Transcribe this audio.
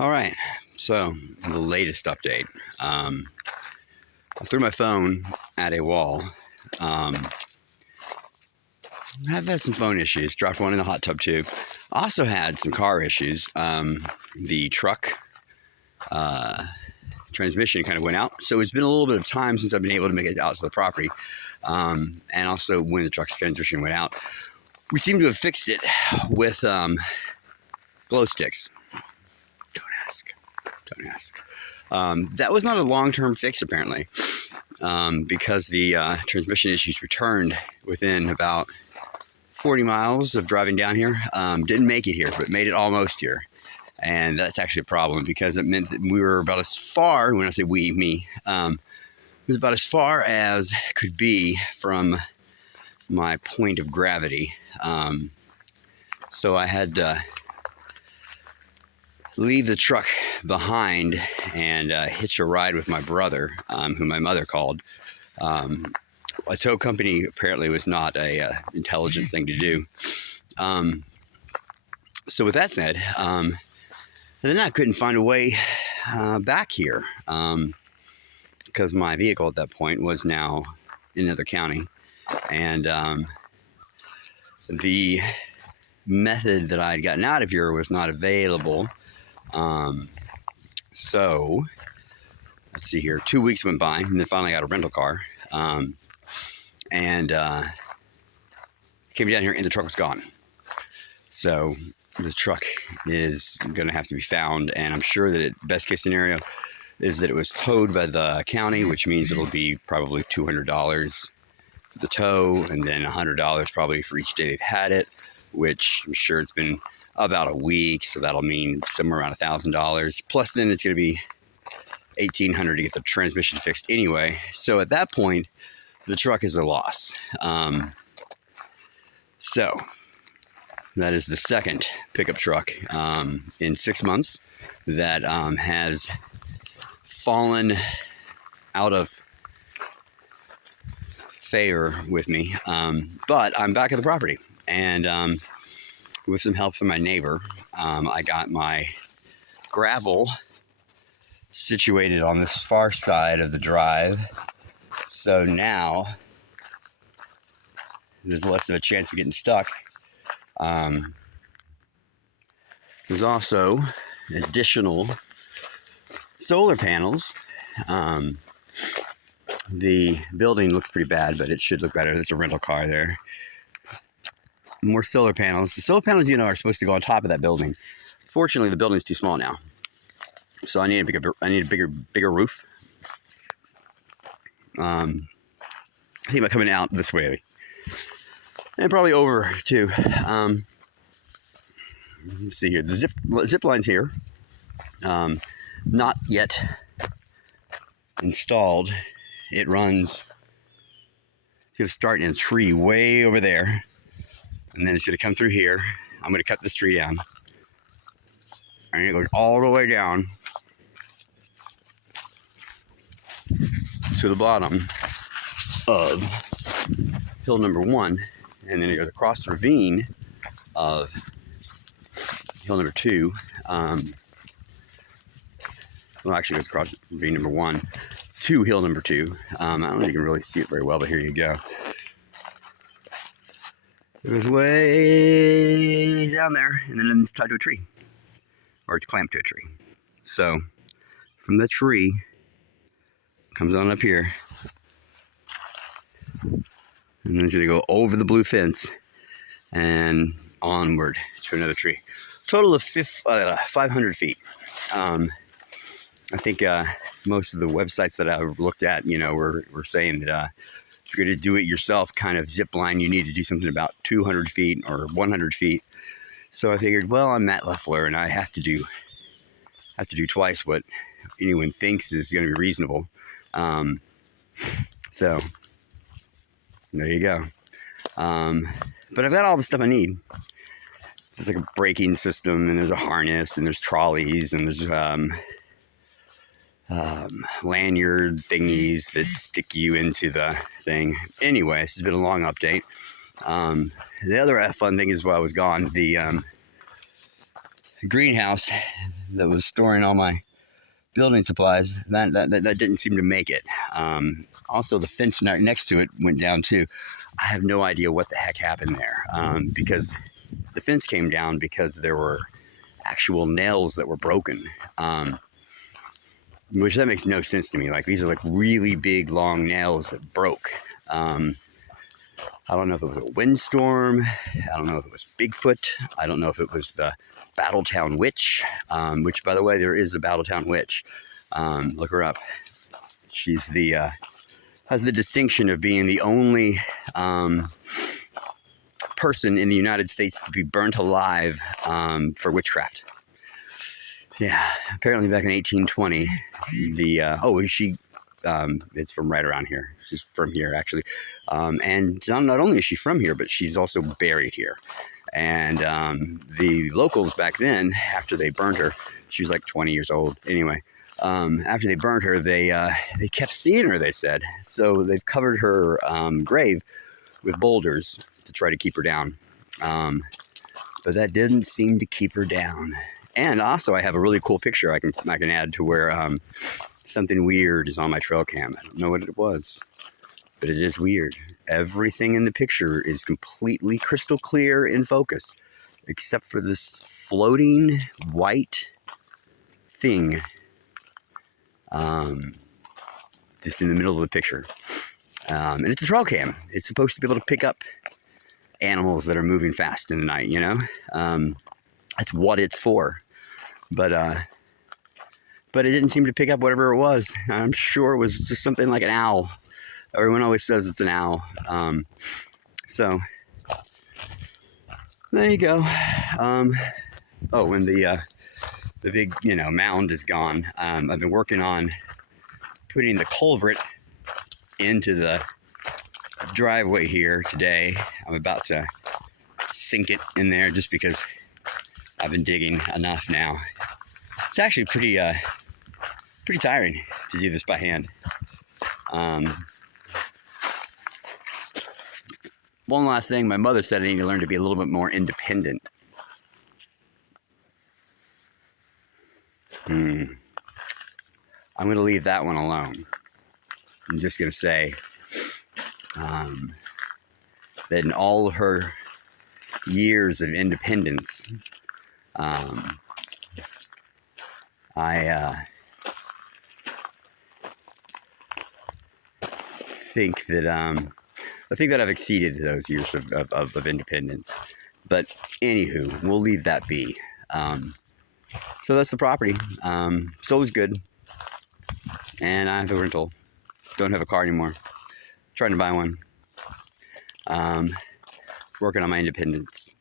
All right, so the latest update. I threw my phone at a wall. I've had some phone issues. Dropped one in the hot tub too. Also had some car issues. The truck transmission kind of went out, so it's been a little bit of time since I've been able to make it out to the property. And also, when the truck's transmission went out, we seem to have fixed it with glow sticks. Don't ask. Don't ask. That was not a long-term fix, apparently, because the transmission issues returned within about 40 miles of driving down here. Didn't make it here, but made it almost here. And that's actually a problem because it meant that we were about as far, when I say we, me, it was about as far as could be from my point of gravity. So I had to leave the truck behind and hitch a ride with my brother, who my mother called. A tow company apparently was not a intelligent thing to do. So with that said, then I couldn't find a way back here because my vehicle at that point was now in another county. And the method that I had gotten out of here was not available. So let's see here. 2 weeks went by, and then finally got a rental car. And came down here, and the truck was gone. So the truck is going to have to be found, and I'm sure that best case scenario is that it was towed by the county, which means it'll be probably $200 for the tow, and then $100 probably for each day they've had it, which I'm sure it's been about a week, so that'll mean somewhere around $1,000. Plus, then it's going to be $1,800 to get the transmission fixed anyway. So at that point, the truck is a loss. So that is the second pickup truck in 6 months that has fallen out of favor with me. But I'm back at the property, and with some help from my neighbor, I got my gravel situated on this far side of the drive. So now there's less of a chance of getting stuck. There's also additional solar panels. The building looks pretty bad, but it should look better. There's a rental car there. More solar panels. The solar panels, are supposed to go on top of that building. Fortunately, the building's too small now, so I need a bigger roof. I think about coming out this way, and probably over too. Let's see here. The zip line's here. Not yet installed. It runs. It's going to start in a tree way over there, and then it's going to come through here. I'm going to cut this tree down, and it goes all the way down to the bottom of hill number 1, and then it goes across the ravine of hill number 2. Well, actually, it goes across ravine number 1 to hill number 2. I don't know if you can really see it very well, but here you go. It goes way down there, and then it's tied to a tree, or it's clamped to a tree. So from the tree, comes on up here, and then it's going to go over the blue fence and onward to another tree. Total of 500 feet. I think most of the websites that I've looked at, were saying that if you're going to do it yourself kind of zip line, you need to do something about 200 feet or 100 feet. So I figured, well, I'm Matt Leffler, and I have to do twice what anyone thinks is going to be reasonable. So there you go. But I've got all the stuff I need. There's like a braking system, and there's a harness, and there's trolleys, and there's lanyard thingies that stick you into the thing. Anyway, this has been a long update. The other fun thing is while I was gone, the greenhouse that was storing all my building supplies. That didn't seem to make it. Also, the fence next to it went down too. I have no idea what the heck happened there, because the fence came down because there were actual nails that were broken. Which that makes no sense to me. Like, these are like really big, long nails that broke. I don't know if it was a windstorm. I don't know if it was Bigfoot. I don't know if it was the Battletown Witch, which, by the way, there is a Battletown Witch. Look her up. She's has the distinction of being the only person in the United States to be burnt alive for witchcraft. Yeah, apparently back in 1820, it's from right around here. She's from here, actually. And not only is she from here, but she's also buried here. And the locals back then, after they burned her, she was like 20 years old. Anyway, after they burned her, they kept seeing her, they said. So they've covered her grave with boulders to try to keep her down. But that didn't seem to keep her down. And also, I have a really cool picture I can add to where something weird is on my trail cam. I don't know what it was, but it is weird. Everything in the picture is completely crystal clear in focus, except for this floating white thing just in the middle of the picture. And it's a trail cam. It's supposed to be able to pick up animals that are moving fast in the night, you know? That's what it's for. But it didn't seem to pick up whatever it was. I'm sure it was just something like an owl. Everyone always says it's an owl. So there you go. And the big, mound is gone. I've been working on putting the culvert into the driveway here today. I'm about to sink it in there just because I've been digging enough now. It's actually pretty tiring to do this by hand. One last thing, my mother said I need to learn to be a little bit more independent. I'm going to leave that one alone. I'm just going to say that in all of her years of independence, I think that I've exceeded those years of independence. But anywho, we'll leave that be. So that's the property. Soul is good. And I have a rental. Don't have a car anymore. Trying to buy one. Working on my independence.